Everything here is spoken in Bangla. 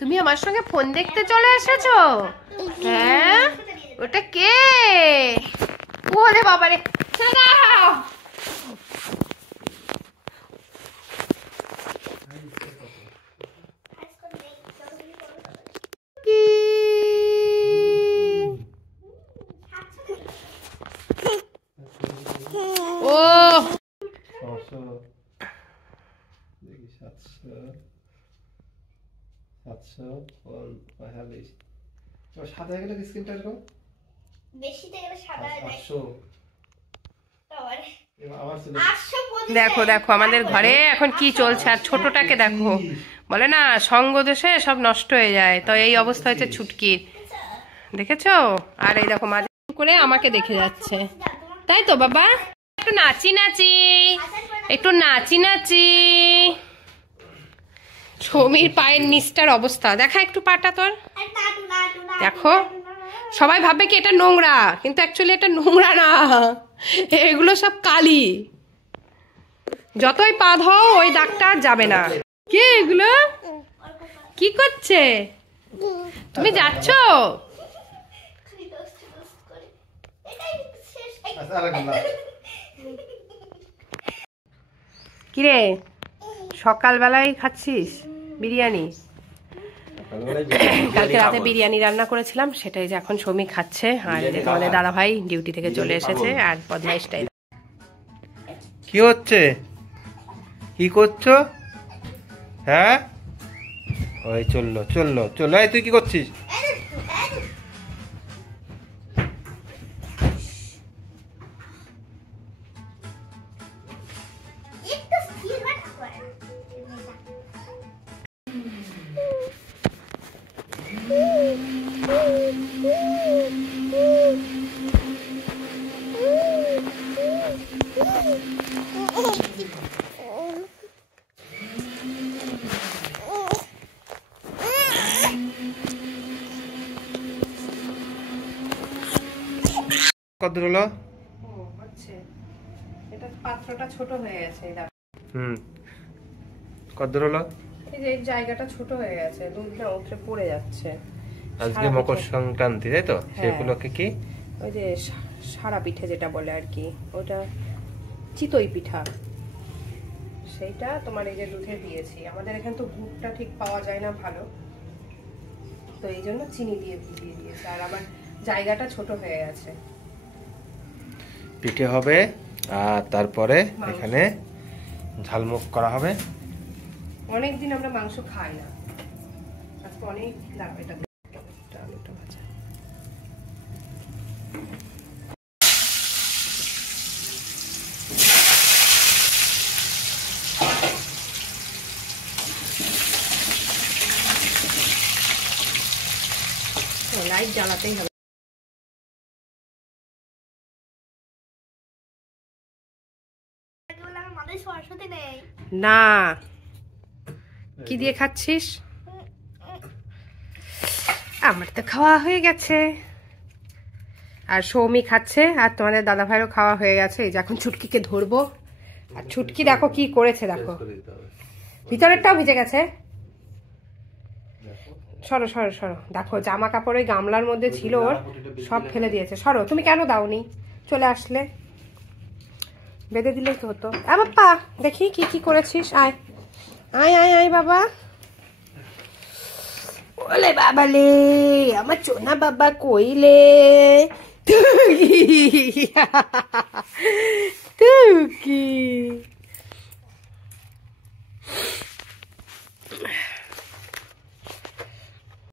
তুমি আমার সঙ্গে ফোন দেখতে চলে এসেছো? হ্যাঁ, ওটা কে? ওরে বাবারে, দাঁড়াও। ও দেখো দেখো আমাদের ঘরে এখন কি চলছে। আর ছোটটাকে দেখো, বলে না সঙ্গ দোষে সব নষ্ট হয়ে যায়, তো এই অবস্থা হয়েছে ছুটকির, দেখেছো? আর এই দেখো মাঝে করে আমাকে দেখে যাচ্ছে, তাই তো বাবা? একটু নাচি নাচি, একটু নাচি নাচি। সৌমির পায়ের নিচটার অবস্থা দেখা, একটু পাটা তোর দেখো। সবাই ভাববে কি এটা নোংরা, কিন্তু অ্যাকচুয়ালি এটা নোংরা না, এগুলো সব কালি। যতই পা ধোও ওই দাগটা যাবে না। কে এগুলো কি করছে? তুমি যাচ্ছ? কিরে সকালবেলায় খাচ্ছিস বিরিয়ানি? কালকে রাতে বিরিয়ানি রান্না করেছিলাম, সেটাই যে এখন সৌমি খাচ্ছে। আর তোমাদের দাদা ভাই ডিউটি থেকে চলে এসেছে, আর বদমাইশটাই। কি হচ্ছে? কি করছো? হ্যাঁ, ওই চললো চললো চললো। এই তুই কি করছিস? কত হলো? এটা পাত্রটা ছোট হয়ে গেছে। কত হলো? এই যে জায়গাটা ছোট হয়ে গেছে, দুধ না উঠে পড়ে যাচ্ছে। আজকে মকর সংক্রান্তি, তাই তো? সেগুলোকে কি ওই যে সারা পিঠে যেটা বলে আর কি, ওটা চিতই পিঠা, সেইটা তোমার এই যে দুধে দিয়েছি। আমাদের এখানে তো গুড়টা ঠিক পাওয়া যায় না ভালো, তো এই জন্য চিনি দিয়ে দিয়েছি। আর আমার জায়গাটা ছোট হয়ে গেছে। পিঠে হবে আর তারপরে এখানে ঝালমুখ করা হবে। অনেকদিন আমরা মাংস খাই না, আজকে অনেক। এটা আলুটা ভাজা। লাইট জ্বালাতেই হবে। না, কি দিয়ে খাচ্ছিস? আমার তো খাওয়া হয়ে গেছে, আর সৌমি খাচ্ছে, আর তোমাদের দাদা ভাইয়েরও খাওয়া হয়ে গেছে। এই যে এখন ছুটকিকে ধরবো, আর ছুটকি দেখো কি করেছে, দেখো ভিতরেরটাও ভিজে গেছে। সরো সরো সরো, দেখো জামা কাপড় ওই গামলার মধ্যে ছিল ওর, সব ফেলে দিয়েছে। সরো, তুমি কেন দাওনি? চলে আসলে বেঁধে দিলেই তো হতো। বাবা দেখি কি কি করেছিস। আয় আয় আয় আয় বাবা। ওলে বাবা লে, আমার চোনা বাবা কইলে তুই কি